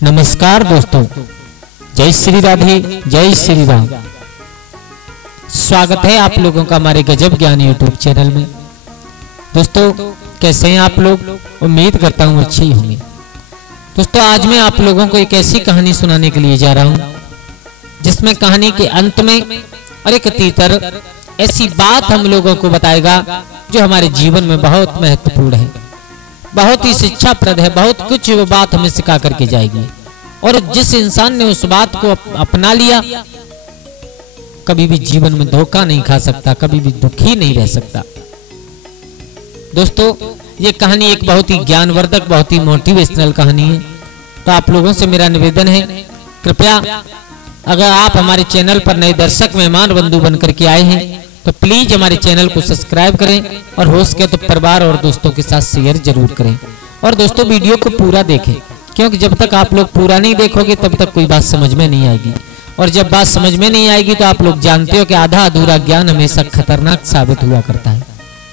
नमस्कार दोस्तों, जय श्री राधे, जय श्री राम। स्वागत है आप लोगों का हमारे गजब ज्ञान यूट्यूब चैनल में। दोस्तों कैसे हैं आप लोग? उम्मीद करता हूँ अच्छे ही होंगे। दोस्तों आज मैं आप लोगों को एक ऐसी कहानी सुनाने के लिए जा रहा हूँ जिसमें कहानी के अंत में और एक तीतर ऐसी बात हम लोगों को बताएगा जो हमारे जीवन में बहुत महत्वपूर्ण है, बहुत ही शिक्षाप्रद है। बहुत कुछ वो बात हमें सिखा करके जाएगी और जिस इंसान ने उस बात को अपना लिया कभी भी जीवन में धोखा नहीं खा सकता, कभी भी दुखी नहीं रह सकता। दोस्तों ये कहानी एक बहुत ही ज्ञानवर्धक, बहुत ही मोटिवेशनल कहानी है। तो आप लोगों से मेरा निवेदन है, कृपया अगर आप हमारे चैनल पर नए दर्शक मेहमान बंधु बनकर के आए हैं तो प्लीज हमारे चैनल को सब्सक्राइब करें और हो सके तो परिवार और दोस्तों के साथ शेयर जरूर करें। और दोस्तों वीडियो को पूरा देखें, क्योंकि जब तक आप लोग पूरा नहीं देखोगे तब तक कोई बात समझ में नहीं आएगी, और जब बात समझ में नहीं आएगी तो आप लोग जानते हो कि आधा अधूरा ज्ञान हमेशा खतरनाक साबित हुआ करता है।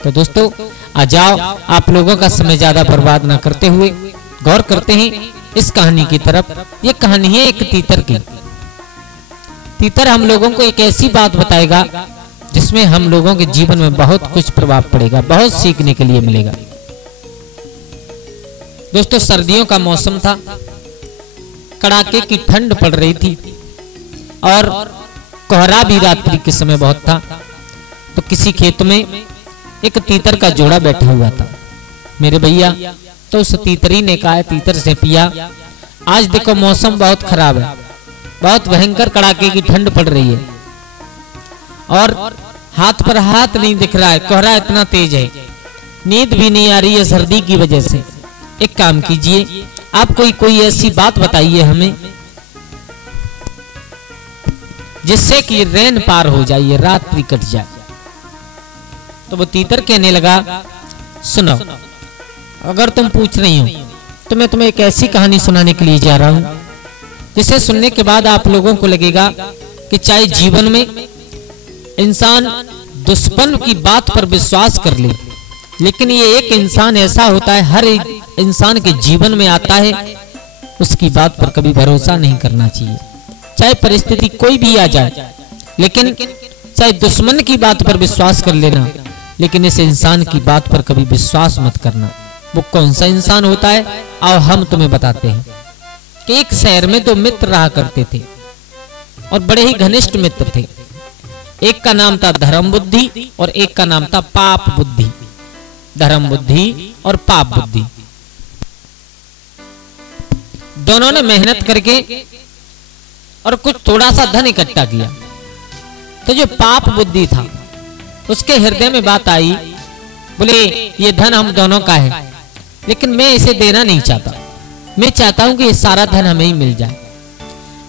तो दोस्तों आ जाओ, आप लोगों का समय ज्यादा बर्बाद न करते हुए गौर करते हैं इस कहानी की तरफ। ये कहानी है एक तीतर की। तीतर हम लोगों को एक ऐसी बात बताएगा जिसमें हम लोगों के जीवन में बहुत कुछ प्रभाव पड़ेगा, बहुत सीखने के लिए मिलेगा। दोस्तों सर्दियों का मौसम था, कड़ाके की ठंड पड़ रही थी और कोहरा भी रात्रि के समय बहुत था। तो किसी खेत में एक तीतर का जोड़ा बैठा हुआ था मेरे भैया। तो उस तीतरी ने कहा तीतर से, पिया आज देखो मौसम बहुत खराब है, बहुत भयंकर कड़ाके की ठंड पड़ रही है और हाथ पर हाथ नहीं दिख रहा है, कोहरा इतना तेज है, नींद भी नहीं आ रही है सर्दी की वजह से। एक काम कीजिए, आप कोई ऐसी बात बताइए हमें जिससे कि रैन पार हो जाए, रात्रि कट जाए। तो वो तीतर कहने लगा, सुनो अगर तुम पूछ रही हो तो मैं तुम्हें एक ऐसी कहानी सुनाने के लिए जा रहा हूं जिसे सुनने के बाद आप लोगों को लगेगा कि चाहे जीवन में इंसान दुश्मन की बात पर विश्वास कर ले, लेकिन ये एक इंसान ऐसा होता है, हर इंसान के जीवन में आता है, उसकी बात पर कभी भरोसा नहीं करना चाहिए। चाहे परिस्थिति कोई भी आ जाए, लेकिन चाहे दुश्मन की बात पर विश्वास कर लेना, लेकिन इस इंसान की बात पर कभी विश्वास मत करना। वो कौन सा इंसान होता है आओ हम तुम्हें बताते हैं। कि एक शहर में दो मित्र रहा करते थे और बड़े ही घनिष्ठ मित्र थे। एक का नाम था धर्म बुद्धि और एक का नाम था पाप बुद्धि। धर्म बुद्धि और पाप बुद्धि दोनों ने मेहनत करके और कुछ थोड़ा सा धन इकट्ठा किया। तो जो पाप बुद्धि था उसके हृदय में बात आई, बोले ये धन हम दोनों का है, लेकिन मैं इसे देना नहीं चाहता, मैं चाहता हूं कि ये सारा धन हमें ही मिल जाए।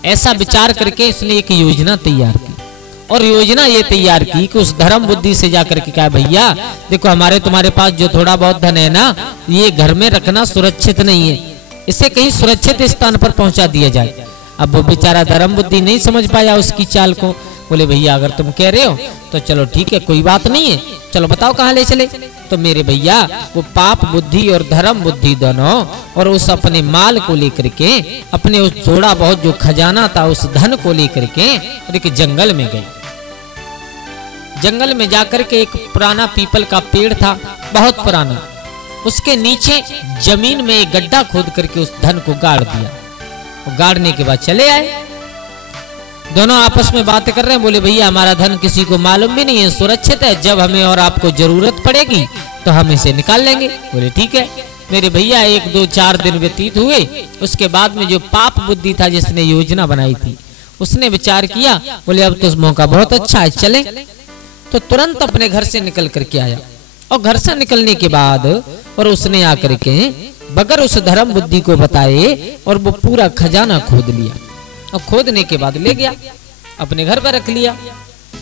ऐसा विचार करके उसने एक योजना तैयार की और योजना ये तैयार की कि उस धर्म बुद्धि से जाकर के कहा, भैया देखो हमारे तुम्हारे पास जो थोड़ा बहुत धन है ना, ये घर में रखना सुरक्षित नहीं है, इसे कहीं सुरक्षित स्थान पर पहुंचा दिया जाए। अब वो बेचारा धर्म बुद्धि नहीं समझ पाया उसकी चाल को। बोले भैया अगर तुम कह रहे हो तो चलो ठीक है, कोई बात नहीं है, चलो बताओ कहाँ ले चले। तो मेरे भैया वो पाप बुद्धि और धर्म बुद्धि दोनों और उस अपने माल को लेकर के, अपने उस थोड़ा बहुत जो खजाना था उस धन को लेकर के एक जंगल में गए। जंगल में जाकर के एक पुराना पीपल का पेड़ था, बहुत पुराना, उसके नीचे जमीन में एक गड्ढा खोद करके उस धन को गाड़ दिया। और गाड़ने के बाद चले आए। दोनों आपस में बातें कर रहे हैं। बोले भैया हमारा धन किसी को मालूम भी नहीं है, सुरक्षित है, जब हमें और आपको जरूरत पड़ेगी तो हम इसे निकाल लेंगे। बोले ठीक है। मेरे भैया 1 2 4 दिन व्यतीत हुए। उसके बाद में जो पाप बुद्धि था जिसने योजना बनाई थी उसने विचार किया, बोले अब तो मौका बहुत अच्छा है, चले। तो तुरंत अपने घर से निकल करके आया और घर से निकलने के बाद और उसने आकर के बगैर उस धर्म बुद्धि को बताए और वो पूरा खजाना खोद लिया और खोदने के बाद ले गया अपने घर पर रख लिया।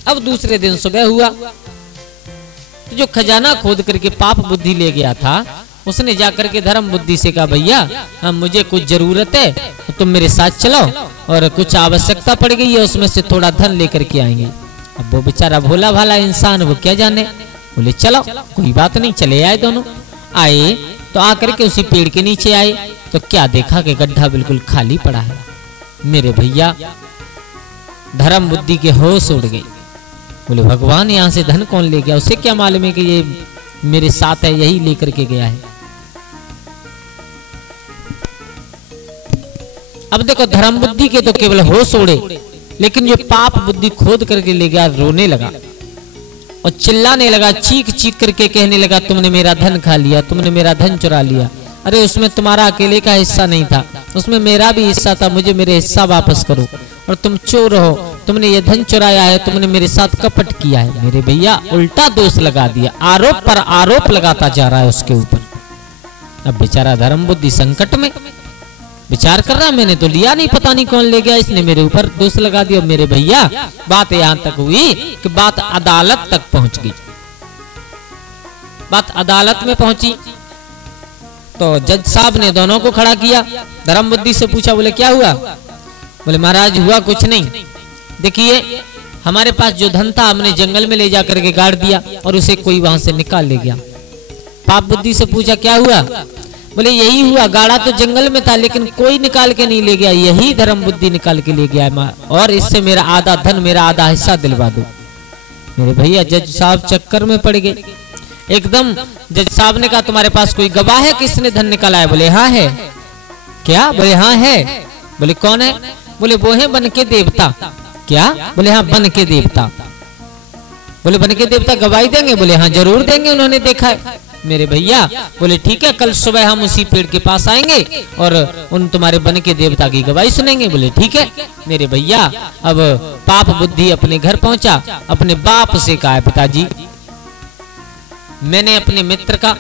अब दूसरे दिन सुबह हुआ तो जो खजाना खोद करके पाप बुद्धि ले गया था उसने जाकर के धर्म बुद्धि से कहा, भैया मुझे कुछ जरूरत है तो तुम मेरे साथ चलो और कुछ आवश्यकता पड़ गई है, उसमें से थोड़ा धन लेकर के आएंगे। अब वो बेचारा भोला भाला इंसान, वो क्या जाने। बोले चलो कोई बात नहीं, चले आए। दोनों आए तो आकर के उसी पेड़ के नीचे आए तो क्या देखा कि गड्ढा बिल्कुल खाली पड़ा है। मेरे भैया धर्म बुद्धि के होश उड़ गए। बोले भगवान यहाँ से धन कौन ले गया, उसे क्या मालूम है कि ये मेरे साथ है, यही लेकर के गया है। अब देखो धर्म बुद्धि के तो केवल होश उड़े, लेकिन जो पाप बुद्धि खोद करके ले गया रोने लगा और चिल्लाने लगा, चीख चीख करके कहने लगा तुमने मेरा धन खा लिया, तुमने मेरा धन चुरा लिया। अरे उसमें तुम्हारा अकेले का हिस्सा नहीं था, उसमें मेरा भी हिस्सा था, मुझे मेरे हिस्सा वापस करो। और तुम चोर हो, तुमने ये धन चुराया है, तुमने मेरे साथ कपट किया है। मेरे भैया उल्टा दोष लगा दिया, आरोप पर आरोप लगाता जा रहा है उसके ऊपर। अब बेचारा धर्म बुद्धि संकट में विचार कर रहा, मैंने तो लिया नहीं, पता नहीं कौन ले गया, इसने मेरे ऊपर दोष लगा दिया। मेरे भैया बात यहां तक हुई कि बात अदालत तक पहुंच गई। बात अदालत में पहुंची तो जज साहब ने दोनों को खड़ा किया, धर्म बुद्धि से पूछा, बोले क्या हुआ? बोले महाराज हुआ कुछ नहीं, देखिए हमारे पास जो धन था हमने जंगल में ले जाकर के गाड़ दिया और उसे कोई वहां से निकाल ले गया। पाप बुद्धि से पूछा क्या हुआ? बोले यही हुआ, गाड़ा तो जंगल में था लेकिन कोई निकाल के नहीं ले गया, यही धर्म बुद्धि निकाल के ले गया, और इससे मेरा आधा धन, मेरा आधा हिस्सा दिलवा दो। मेरे भैया जज साहब चक्कर में पड़ गए एकदम। जज साहब ने कहा तुम्हारे पास कोई गवाह है किसने धन निकाला है? बोले हाँ है। क्या? बोले हाँ है। बोले कौन है? बोले वो है बन के देवता। क्या? बोले हाँ बन के देवता। बोले बन के देवता गवाही देंगे? बोले हाँ जरूर देंगे, उन्होंने देखा है। मेरे भैया बोले ठीक है, कल सुबह हम उसी पेड़ के पास आएंगे और उन तुम्हारे बन के देवता की गवाही सुनेंगे। बोले ठीक है। मेरे भैया अब पाप बुद्धि अपने घर पहुंचा, अपने बाप से कहा पिताजी मैंने अपने मित्र का,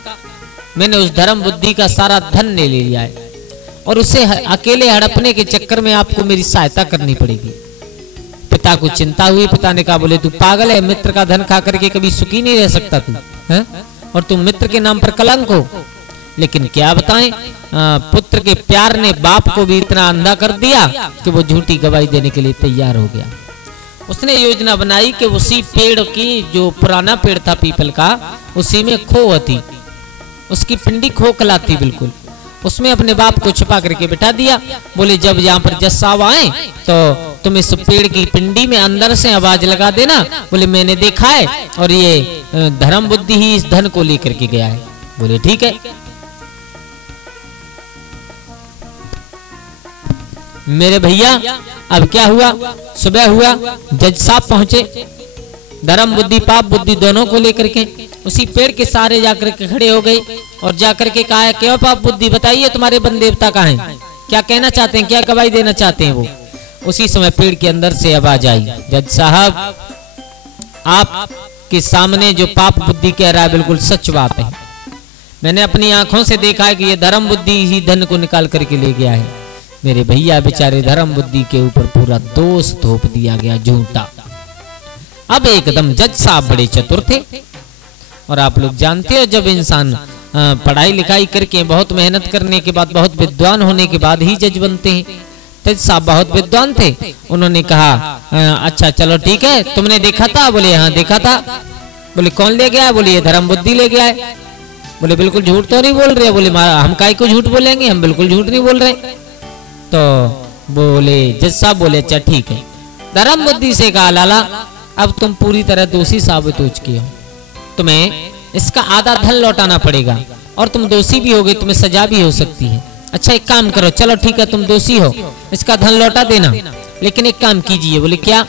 मैंने उस धर्म बुद्धि का सारा धन ले लिया है और उसे अकेले हड़पने के चक्कर में आपको मेरी सहायता करनी पड़ेगी। पिता को चिंता हुई, पिता ने कहा बोले तू पागल है, मित्र का धन खा करके कभी सुखी नहीं रह सकता तू है, और तुम मित्र के नाम पर कलंक हो। लेकिन क्या बताएं, पुत्र के प्यार ने बाप को भी इतना अंधा कर दिया कि वो झूठी गवाही देने के लिए तैयार हो गया। उसने योजना बनाई कि उसी पेड़ की, जो पुराना पेड़ था पीपल का, उसी में खोह थी, उसकी पिंडी खोखला थी बिल्कुल, उसमें अपने बाप को छुपा करके बिठा दिया। बोले जब यहाँ पर जज साहब आए तो तुम इस पेड़ की पिंडी में अंदर से आवाज लगा देना, बोले मैंने देखा है और ये धर्म बुद्धि ही इस धन को लेकर के गया है। बोले ठीक है। मेरे भैया अब क्या हुआ, सुबह हुआ, जज साहब पहुंचे, धर्म बुद्धि पाप बुद्धि दोनों को लेकर के उसी पेड़ के सहारे जाकर के खड़े हो गए और जाकर के कहा क्यों पाप बुद्धि बताइए तुम्हारे बन देवता कहाँ हैं, क्या कहना चाहते हैं, क्या गवाही देना चाहते हैं वो। उसी समय पेड़ के अंदर से आवाज आई, जज साहब आपके सामने जो पाप बुद्धि कह रहा है बिल्कुल सच बात है, मैंने अपनी आंखों से देखा है कि ये धर्म बुद्धि ही धन को निकाल करके ले गया है। मेरे भैया बेचारे धर्म बुद्धि के ऊपर पूरा दोष थोप दिया गया झूठा। अब एकदम जज साहब बड़े चतुर थे और आप लोग जानते हो जब इंसान पढ़ाई लिखाई करके बहुत मेहनत करने के बाद, बहुत विद्वान होने के बाद ही जज बनते हैं। जज साहब बहुत विद्वान थे, उन्होंने कहा अच्छा चलो ठीक है, तुमने देखा था? बोले हाँ देखा था। बोले कौन ले गया? बोले ये धर्म बुद्धि ले गया है। बोले बिल्कुल झूठ तो नहीं बोल रहे? बोले हम काहे को झूठ बोलेंगे, हम बिल्कुल झूठ नहीं बोल रहे। तो बोले जज साहब बोले अच्छा ठीक है। धर्म बुद्धि से कहा लाला अब तुम पूरी तरह दोषी साबित हो चुके हो, तुम्हें इसका आधा धन लौटाना पड़ेगा और तुम दोषी भी होगे, तुम्हें सजा भी हो सकती है। अच्छा एक काम करो, चलो ठीक है तुम दोषी हो, इसका धन लौटा देना, लेकिन एक काम कीजिए। बोले क्या?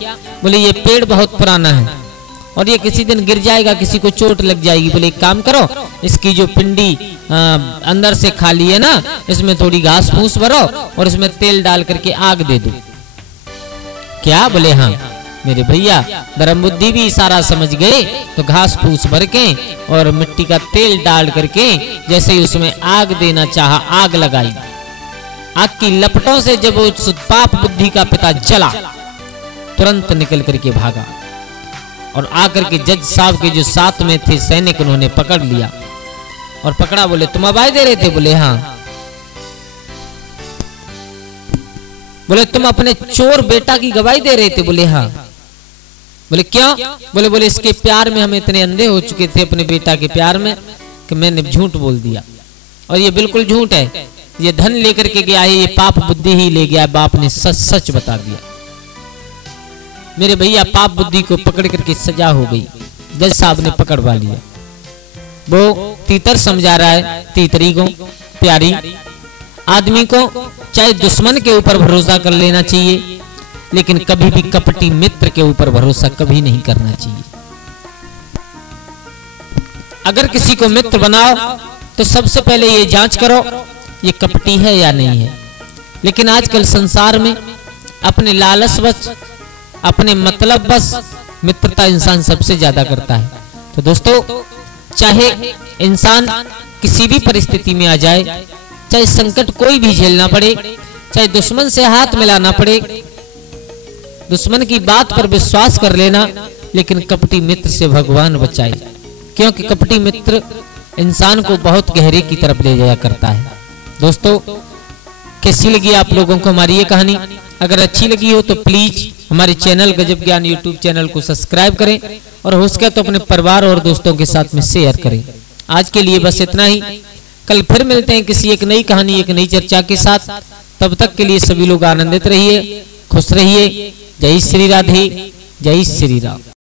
बोले ये पेड़ बहुत पुराना है और ये किसी दिन गिर जाएगा, किसी को चोट लग जाएगी। बोले एक काम करो, इसकी जो पिंडी अंदर से खाली है ना, इसमें थोड़ी घास फूस भरो और इसमें तेल डाल करके आग दे दो। क्या? बोले हाँ। मेरे भैया धर्म बुद्धि भी इशारा समझ गए, तो घास फूस भर के और मिट्टी का तेल डाल करके जैसे ही उसमें आग देना चाहा, आग लगाई। आग की लपटों से जब उस पाप बुद्धि का पिता जला, तुरंत निकल करके भागा और आकर के जज साहब के जो साथ में थे सैनिक, उन्होंने पकड़ लिया और पकड़ा। बोले तुम अवाज दे रहे थे? बोले हाँ। बोले तुम अपने चोर बेटा की गवाही दे रहे थे? बोले हाँ। बोले क्यों? बोले इसके प्यार में हम इतने अंधे हो चुके थे, अपने बेटा के प्यार में, कि मैंने झूठ बोल दिया और ये बिल्कुल झूठ है। ये धन लेकर के गया है, ये पाप बुद्धि ही ले गया है। बाप ने सच सच बता दिया। मेरे भैया पाप बुद्धि को पकड़ करके सजा हो गई, जज साहब ने पकड़वा लिया। वो तीतर समझा रहा है तीतरी को, प्यारी आदमी को चाहे दुश्मन के ऊपर भरोसा कर लेना चाहिए, लेकिन कभी भी कपटी मित्र के ऊपर भरोसा कभी नहीं करना चाहिए। अगर किसी को मित्र बनाओ तो सबसे पहले ये जांच करो ये कपटी है या नहीं है। लेकिन आजकल संसार में अपने लालच बस, अपने मतलब बस मित्रता इंसान सबसे ज्यादा करता है। तो दोस्तों, चाहे इंसान किसी भी परिस्थिति में आ जाए, चाहे संकट कोई भी झेलना पड़े, चाहे दुश्मन से हाथ मिलाना पड़े, दुश्मन की बात पर विश्वास कर लेना, लेकिन कपटी मित्र से भगवान बचाए, क्योंकि कपटी मित्र इंसान को बहुत गहरे की तरफ ले जाया करता है। दोस्तों, कैसी लगी आप लोगों को हमारी ये कहानी? अगर अच्छी लगी हो तो प्लीज हमारे चैनल गजब ज्ञान यूट्यूब चैनल को सब्सक्राइब करें, और हो सके तो अपने परिवार और दोस्तों के साथ में शेयर करें। आज के लिए बस इतना ही। कल फिर मिलते हैं किसी एक नई कहानी, एक नई चर्चा के साथ। तब तक के लिए सभी लोग आनंदित रहिए, खुश रहिए। जय श्री राधे, जय श्री राम।